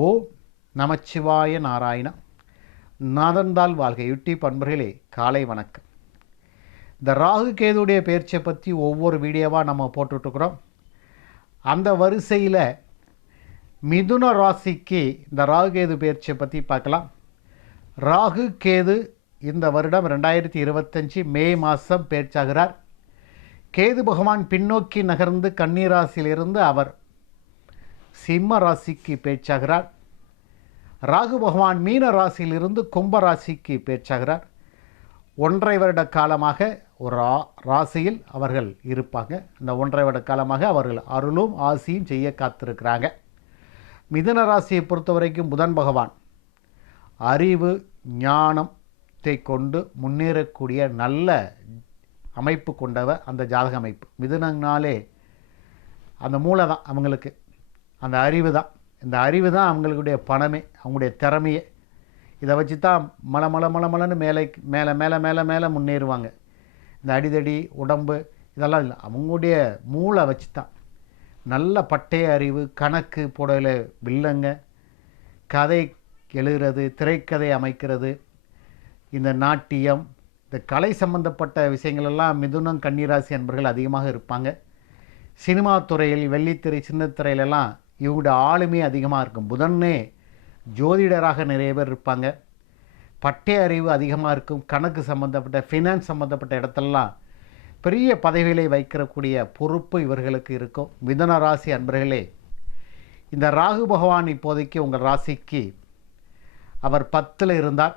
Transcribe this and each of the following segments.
ஓ நமச்சிவாய நாராயணா. நாதன்தால் வாழ்கை யூடியூப் அன்பர்களே காலை வணக்கம். இந்த ராகு கேதுடைய பேர்ச்சியை பற்றி ஒவ்வொரு வீடியோவாக நம்ம போட்டுட்ருக்குறோம். அந்த வரிசையில் மிதுன ராசிக்கு இந்த ராகு கேது பேர்ச்சியை பற்றி பார்க்கலாம். ராகு கேது இந்த வருடம் ரெண்டாயிரத்தி இருபத்தஞ்சி மே மாதம் பேர்ச்சாகிறார். கேது பகவான் பின்னோக்கி நகர்ந்து கன்னிராசியிலிருந்து அவர் சிம்ம ராசிக்கு பேச்சாகிறார். ராகு பகவான் மீன ராசியிலிருந்து கும்ப ராசிக்கு பேச்சாகிறார். ஒன்றை வருட காலமாக ஒரு ரா ராசியில் அவர்கள் இருப்பாங்க. அந்த ஒன்றரை வருட காலமாக அவர்கள் அருளும் ஆசியும் செய்ய காத்திருக்கிறாங்க. மிதுன ராசியை பொறுத்த வரைக்கும் புதன் பகவான். அறிவு ஞானத்தை கொண்டு முன்னேறக்கூடிய நல்ல அமைப்பு கொண்டவர் அந்த ஜாதக அமைப்பு. மிதுனங்கனாலே அந்த மூளை தான் அவங்களுக்கு. அந்த அறிவு தான் இந்த அறிவு தான் அவங்களுடைய பணமே அவங்களுடைய திறமையே. இதை வச்சு தான் மல மல மல மலன்னு மேலே மேலே மேலே மேலே மேலே முன்னேறுவாங்க. இந்த அடிதடி உடம்பு இதெல்லாம் இல்லை. அவங்களுடைய மூளை வச்சு தான் நல்ல பட்டய அறிவு கணக்கு போடல வில்லங்க. கதை எழுதுறது திரைக்கதை அமைக்கிறது. இந்த நாட்டியம் இந்த கலை சம்பந்தப்பட்ட விஷயங்களெல்லாம் மிதுனம் கன்னிராசி அன்பர்கள் அதிகமாக இருப்பாங்க. சினிமா துறையில் வெள்ளித்திரை சின்னத்திரையிலெல்லாம் இவங்களோட ஆளுமை அதிகமாக இருக்கும். புதனே ஜோதிடராக நிறைய பேர் இருப்பாங்க. பட்டய அறிவு அதிகமாக இருக்கும். கணக்கு சம்மந்தப்பட்ட ஃபினான்ஸ் சம்மந்தப்பட்ட இடத்துலலாம் பெரிய பதவிகளை வைக்கிறக்கூடிய பொறுப்பு இவர்களுக்கு இருக்கும். மிதன ராசி அன்பர்களே இந்த ராகு பகவான் இப்போதைக்கு உங்கள் ராசிக்கு அவர் பத்தில் இருந்தார்.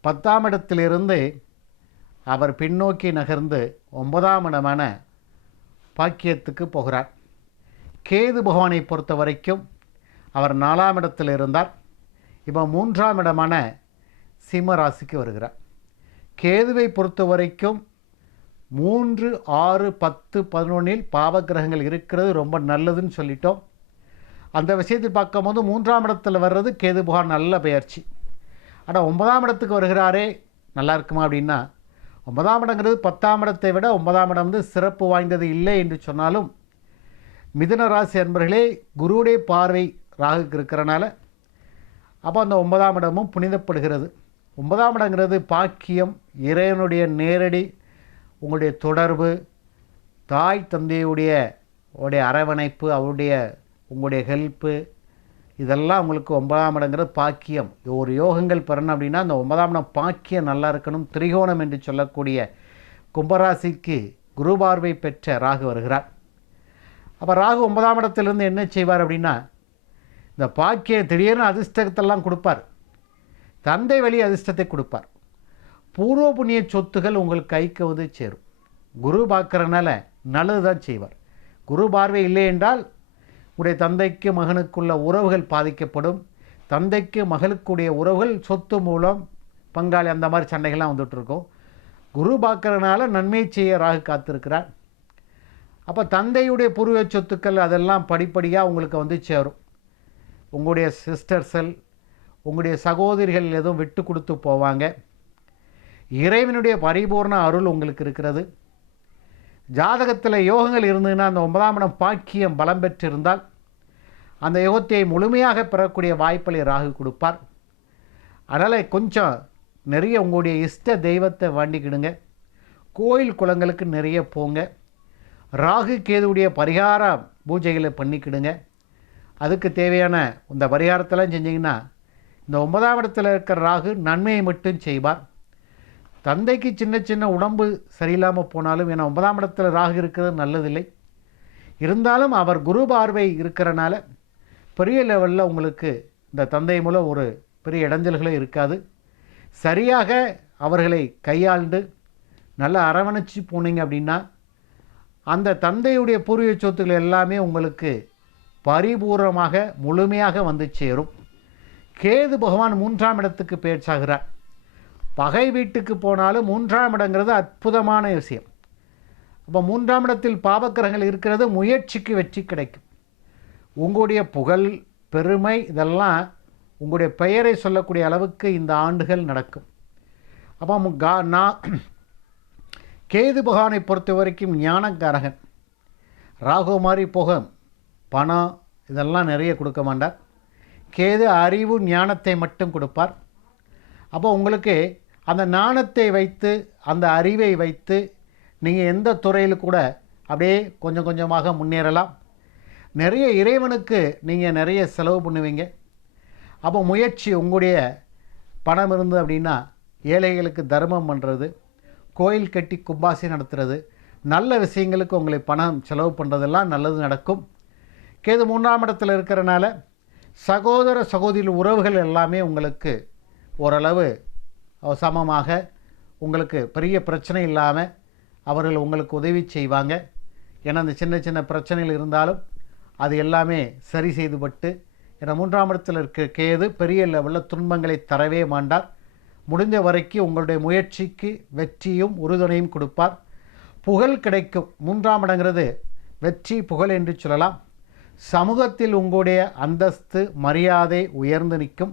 பத்தாம் இடத்திலிருந்து அவர் பின்னோக்கி நகர்ந்து ஒன்பதாம் இடமான பாக்கியத்துக்கு போகிறார். கேது பகவானை பொறுத்த வரைக்கும் அவர் நாலாம் இடத்தில் இருந்தார். இப்போ மூன்றாம் இடமான சிம்ம ராசிக்கு வருகிறார். கேதுவை பொறுத்த வரைக்கும் மூன்று ஆறு பத்து பதினொன்றில் பாவகிரகங்கள் இருக்கிறது ரொம்ப நல்லதுன்னு சொல்லிட்டோம். அந்த விஷயத்தை பார்க்கும்போது மூன்றாம் இடத்தில் வர்றது கேது பகவான் நல்ல பயிற்சி ஆனால் ஒன்பதாம் இடத்துக்கு வருகிறாரே நல்லா இருக்குமா அப்படின்னா ஒன்பதாம் இடங்கிறது பத்தாம் இடத்தை விட ஒன்பதாம் இடம் வந்து சிறப்பு வாய்ந்தது இல்லை என்று சொன்னாலும் மிதுன ராசி அன்பர்களே குருவுடைய பார்வை ராகுக்கு இருக்கிறனால அப்போ அந்த ஒன்பதாம் இடமும் புனிதப்படுகிறது. ஒன்பதாம் இடங்கிறது பாக்கியம் இறைவனுடைய நேரடி உங்களுடைய தொடர்பு தாய் தந்தையுடைய உடைய அரவணைப்பு அவருடைய உங்களுடைய ஹெல்ப்பு இதெல்லாம் உங்களுக்கு ஒன்பதாம் இடங்கிறது பாக்கியம். ஒரு யோகங்கள் பெறணும் அப்படின்னா அந்த ஒன்பதாம் இடம் பாக்கியம் நல்லா இருக்கணும். திரிகோணம் என்று சொல்லக்கூடிய கும்பராசிக்கு குரு பார்வை பெற்ற ராகு வருகிறார். அப்போ ராகு ஒன்பதாம் இடத்துலேருந்து என்ன செய்வார் அப்படின்னா இந்த பாக்கிய திடீர்னு அதிர்ஷ்டத்தெல்லாம் கொடுப்பார். தந்தை வழி அதிர்ஷ்டத்தை கொடுப்பார். பூர்வ புண்ணிய சொத்துகள் உங்கள் கைக்கு வந்து சேரும். குரு பார்க்குறனால நல்லது தான் செய்வார். குரு பார்வை இல்லை என்றால் உடைய தந்தைக்கு மகனுக்குள்ள உறவுகள் பாதிக்கப்படும். தந்தைக்கு மகளுக்குடைய உறவுகள் சொத்து மூலம் பங்காளி அந்த மாதிரி சண்டைகள்லாம் வந்துட்டுருக்கும் குரு பார்க்குறனால நன்மை செய்ய ராகு காத்திருக்கிறார். அப்போ தந்தையுடைய பூர்வ சொத்துக்கள் அதெல்லாம் படிப்படியாக உங்களுக்கு வந்து சேரும். உங்களுடைய சிஸ்டர்ஸல் உங்களுடைய சகோதரிகள் எதுவும் விட்டு கொடுத்து போவாங்க. இறைவனுடைய பரிபூர்ண அருள் உங்களுக்கு இருக்கிறது. ஜாதகத்தில் யோகங்கள் இருந்ததுன்னா அந்த ஒன்பதாம் இடம் பாக்கியம் பலம் பெற்றிருந்தால் அந்த யோகத்தை முழுமையாக பெறக்கூடிய வாய்ப்புகளை ராகு கொடுப்பார். அதனால் கொஞ்சம் நிறைய உங்களுடைய இஷ்ட தெய்வத்தை வாண்டிக்கிடுங்க. கோயில் குளங்களுக்கு நிறைய போங்க. ராகு கேதுவுடைய பரிகார பூஜைகளை பண்ணிக்கிடுங்க. அதுக்கு தேவையான இந்த பரிகாரத்தெல்லாம் செஞ்சிங்கன்னா இந்த ஒன்பதாம் இடத்துல இருக்கிற ராகு நன்மையை மட்டும் செய்வார். தந்தைக்கு சின்ன சின்ன உடம்பு சரியில்லாமல் போனாலும் ஏன்னா ஒன்பதாம் இடத்துல ராகு இருக்கிறது நல்லதில்லை. இருந்தாலும் அவர் குரு பார்வை இருக்கிறனால பெரிய லெவலில் உங்களுக்கு இந்த தந்தை மூலம் ஒரு பெரிய இடைஞ்சல்களே இருக்காது. சரியாக அவர்களை கையாண்டு நல்லா அரவணைச்சு போனீங்க அப்படின்னா அந்த தந்தையுடைய பூர்வீக சொத்துக்கள் எல்லாமே உங்களுக்கு பரிபூர்ணமாக முழுமையாக வந்து சேரும். கேது பகவான் மூன்றாம் இடத்துக்கு பேச்சாகிறார். பகை வீட்டுக்கு போனாலும் மூன்றாம் இடங்கிறது அற்புதமான விஷயம். அப்போ மூன்றாம் இடத்தில் பாவக்கிரகங்கள் இருக்கிறது முயற்சிக்கு வெற்றி கிடைக்கும். உங்களுடைய புகழ் பெருமை இதெல்லாம் உங்களுடைய பெயரை சொல்லக்கூடிய அளவுக்கு இந்த ஆண்டுகள் நடக்கும். அப்போ மு- கா நான் கேது பகவானை பொறுத்த வரைக்கும் ஞானக்காரகன். ராகு மாதிரி போக பணம் இதெல்லாம் நிறைய கொடுக்க மாட்டார். கேது அறிவு ஞானத்தை மட்டும் கொடுப்பார். அப்போ உங்களுக்கு அந்த ஞானத்தை வைத்து அந்த அறிவை வைத்து நீங்கள் எந்த துறையில் கூட அப்படியே கொஞ்சம் கொஞ்சமாக முன்னேறலாம். நிறைய இறைவனுக்கு நீங்கள் நிறைய செலவு பண்ணுவீங்க. அப்போ முயற்சி உங்களுடைய பணம் இருந்து அப்படின்னா ஏழைகளுக்கு தர்மம் பண்ணுறது கோயில் கட்டி கும்பாசி நடத்துறது நல்ல விஷயங்களுக்கு உங்களை பணம் செலவு பண்ணுறதெல்லாம் நல்லது நடக்கும். கேது மூன்றாம் இடத்துல இருக்கிறனால சகோதர சகோதரி உறவுகள் எல்லாமே உங்களுக்கு ஓரளவு சமமாக உங்களுக்கு பெரிய பிரச்சனை இல்லாமல் அவர்கள் உங்களுக்கு உதவி செய்வாங்க. ஏன்னா அந்த சின்ன சின்ன பிரச்சனைகள் இருந்தாலும் அது எல்லாமே சரி செய்துபட்டு ஏன்னா மூன்றாம் இடத்தில் இருக்க கேது பெரிய லெவலில் துன்பங்களை தரவே மாண்டார் முடிந்த வரைக்கும் உங்களுடைய முயற்சிக்கு வெற்றியும் உறுதுணையும் கொடுப்பார். புகழ் கிடைக்கும். மூன்றாம் இடங்கிறது வெற்றி புகழ் என்று சொல்லலாம். சமூகத்தில் உங்களுடைய அந்தஸ்து மரியாதை உயர்ந்து நிற்கும்.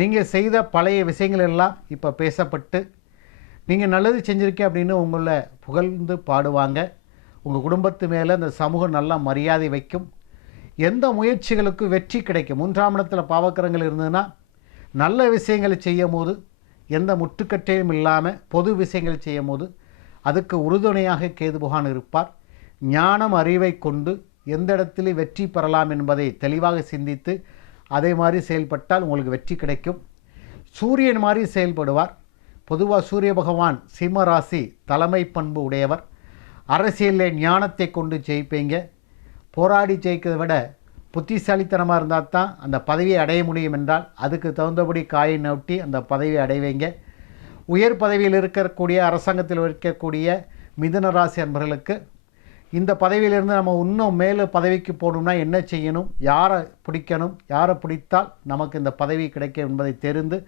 நீங்கள் செய்த பழைய விஷயங்கள் எல்லாம் இப்போ பேசப்பட்டு நீங்கள் நல்லது செஞ்சுருக்கேன் அப்படின்னு உங்களை புகழ்ந்து பாடுவாங்க. உங்கள் குடும்பத்து மேலே அந்த சமூகம் நல்லா மரியாதை வைக்கும். எந்த முயற்சிகளுக்கும் வெற்றி கிடைக்கும். மூன்றாம் இடத்தில் பாவக்கரங்கள் இருந்ததுன்னா நல்ல விஷயங்களை செய்யும் போது எந்த முட்டுக்கட்டையும் இல்லாமல் பொது விஷயங்கள் செய்யும் போது அதுக்கு உறுதுணையாக கேது புகான் இருப்பார். ஞானம் அறிவை கொண்டு எந்த இடத்திலும் வெற்றி பெறலாம் என்பதை தெளிவாக சிந்தித்து அதே மாதிரி செயல்பட்டால் உங்களுக்கு வெற்றி கிடைக்கும். சூரியன் மாதிரி செயல்படுவார். பொதுவாக சூரிய பகவான் சிம்மராசி தலைமை பண்பு உடையவர். அரசியலில் ஞானத்தை கொண்டு ஜெயிப்பீங்க. போராடி ஜெயிக்கிறதை விட புத்திசாலித்தனமாக இருந்தால் தான் அந்த பதவியை அடைய முடியும் என்றால் அதுக்கு தகுந்தபடி காயை நோட்டி அந்த பதவியை அடைவீங்க. உயர் பதவியில் இருக்கக்கூடிய அரசாங்கத்தில் இருக்கக்கூடிய மிதுன ராசி அன்பர்களுக்கு இந்த பதவியிலிருந்து நம்ம இன்னும் மேலே பதவிக்கு போகணும்னா என்ன செய்யணும்? யாரை பிடிக்கணும்? யாரை பிடித்தால் நமக்கு இந்த பதவி கிடைக்கும் என்பதை தெரிந்து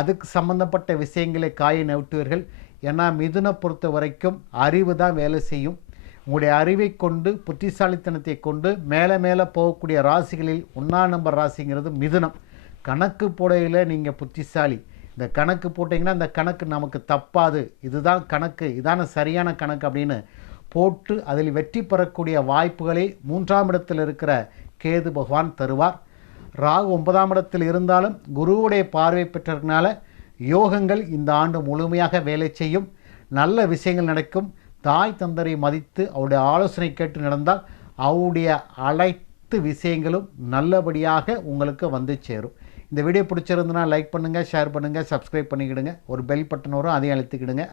அதுக்கு சம்பந்தப்பட்ட விஷயங்களை காயை நவிட்டுவீர்கள். ஏன்னா மிதுனை பொறுத்த வரைக்கும் அறிவு தான் வேலை செய்யும். உங்களுடைய அறிவை கொண்டு புத்திசாலித்தனத்தை கொண்டு மேலே மேலே போகக்கூடிய ராசிகளில் ஒன்றாம் நம்பர் ராசிங்கிறது மிதுனம். கணக்கு போடையில் நீங்கள் புத்திசாலி. இந்த கணக்கு போட்டிங்கன்னா இந்த கணக்கு நமக்கு தப்பாது. இதுதான் கணக்கு. இதான சரியான கணக்கு அப்படின்னு போட்டு அதில் வெற்றி பெறக்கூடிய வாய்ப்புகளை மூன்றாம் இடத்தில் இருக்கிற கேது பகவான் தருவார். ராகு ஒன்பதாம் இடத்தில் இருந்தாலும் குருவுடைய பார்வை பெற்றதுனால யோகங்கள் இந்த ஆண்டு முழுமையாக வேலை செய்யும். நல்ல விஷயங்கள் நடக்கும். தாய் தந்தரை மதித்து அவருடைய ஆலோசனை கேட்டு நடந்தால் அவருடைய அனைத்து விஷயங்களும் நல்லபடியாக உங்களுக்கு வந்து சேரும். இந்த வீடியோ பிடிச்சிருந்தனா லைக் பண்ணுங்கள் ஷேர் பண்ணுங்கள் சப்ஸ்கிரைப் பண்ணிக்கிடுங்க. ஒரு பெல் பட்டன் வரும் அதையும் அழுத்திக்கிடுங்க.